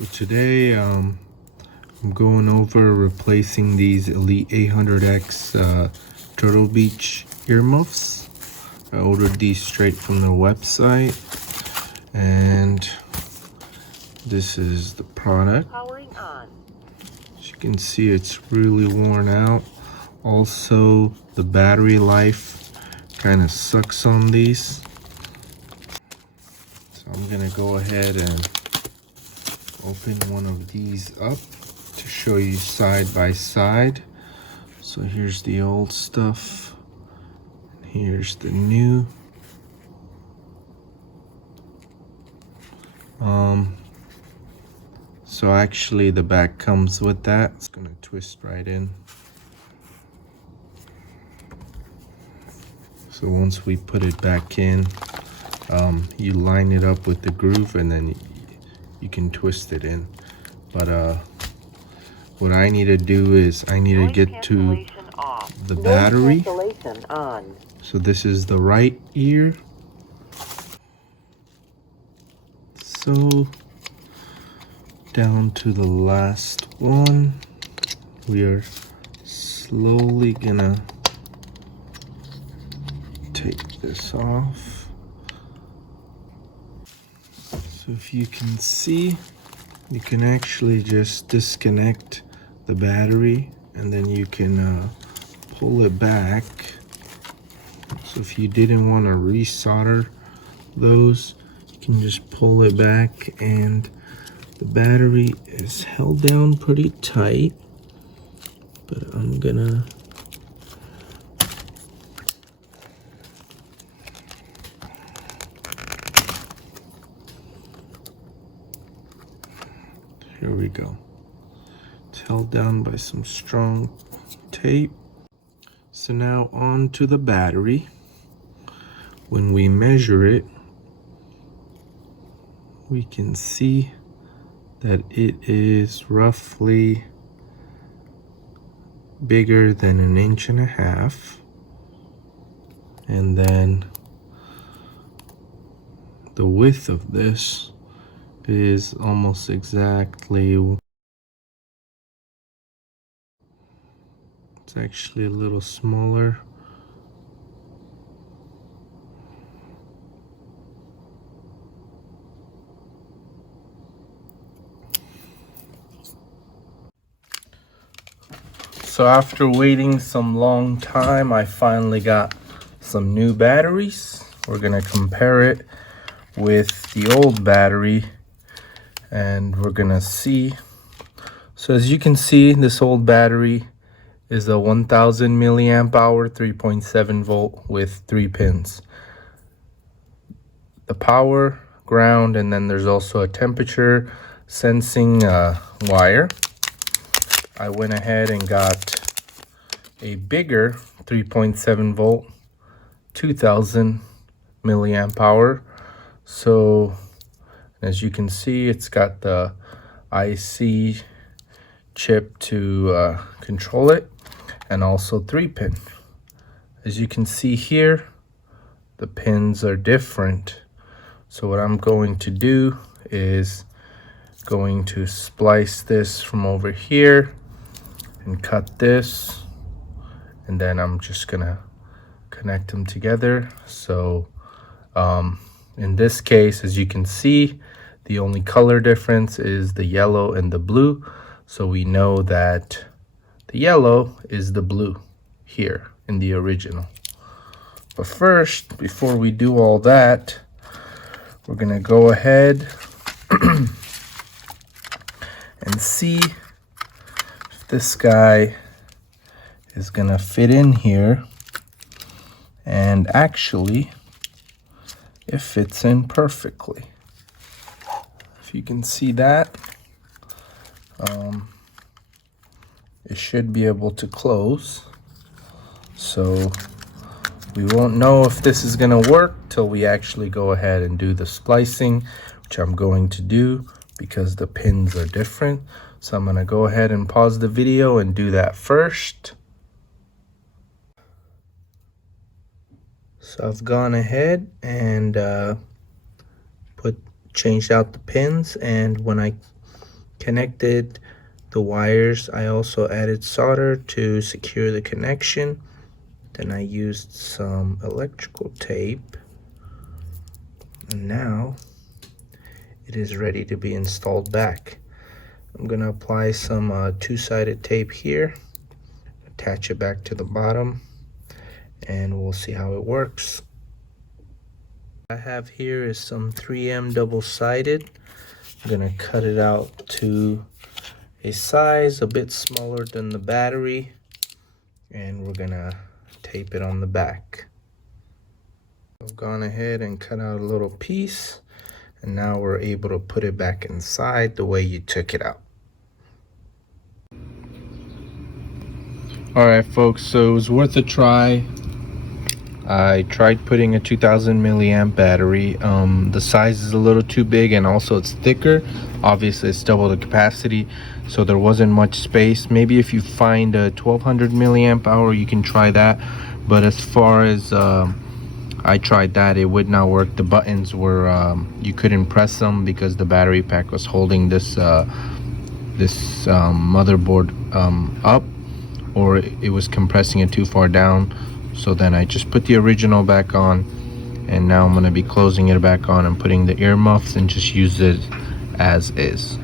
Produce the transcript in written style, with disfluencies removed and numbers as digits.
So today I'm going over replacing these Elite 800X Turtle Beach earmuffs. I ordered these straight from their website, and this is the product. Powering on. As you can see, it's really worn out. Also, the battery life kind of sucks on these. So I'm gonna go ahead and open one of these up to show you side by side. So here's the old stuff, and here's the new. So actually the back comes with that. It's gonna twist right in. So once we put it back in, you line it up with the groove, and then you can twist it in. But what I need to do is I need to get to the battery. So this is the right ear. So down to the last one, we are slowly gonna take this off. So if you can see, you can actually just disconnect the battery, and then you can pull it back. So if you didn't want to resolder those, you can just pull it back, and the battery is held down pretty tight. But I'm gonna here we go. It's held down by some strong tape. So now on to the battery. When we measure it, we can see that it is roughly bigger than 1.5 inches. And then the width of this is almost exactly, it's actually a little smaller. So after waiting some long time, I finally got some new batteries. We're gonna compare it with the old battery, and we're gonna see. So as you can see, this old battery is a 1000 milliamp hour 3.7 volt with 3 pins. The power, ground, and then there's also a temperature sensing wire. I went ahead and got a bigger 3.7 volt 2000 milliamp hour. So as you can see, it's got the IC chip to control it, and also 3-pin. As you can see here, the pins are different. So what I'm going to do is going to splice this from over here and cut this, and then I'm just gonna connect them together. So in this case, as you can see, the only color difference is the yellow and the blue. So we know that the yellow is the blue here in the original. But first, before we do all that, we're gonna go ahead and see if this guy is gonna fit in here. And actually, it fits in perfectly. If you can see that, it should be able to close. So we won't know if this is gonna work till we actually go ahead and do the splicing, which I'm going to do because the pins are different. So I'm gonna go ahead and pause the video and do that first. So I've gone ahead and changed out the pins, and when I connected the wires. I also added solder to secure the connection. Then I used some electrical tape, and now it is ready to be installed back. I'm going to apply some two-sided tape here, attach it back to the bottom, and we'll see how it works. What I have here is some 3M double-sided. I'm going to cut it out to a size a bit smaller than the battery, and we're going to tape it on the back. I've gone ahead and cut out a little piece, and now we're able to put it back inside the way you took it out. Alright folks, so it was worth a try. I tried putting a 2000 milliamp battery. The size is a little too big, and also it's thicker. Obviously it's double the capacity, so there wasn't much space. Maybe if you find a 1200 milliamp hour, you can try that. But as far as I tried that, it would not work. The buttons were you couldn't press them because the battery pack was holding this motherboard up, or it was compressing it too far down. So then I just put the original back on, and now I'm going to be closing it back on and putting the earmuffs and just use it as is.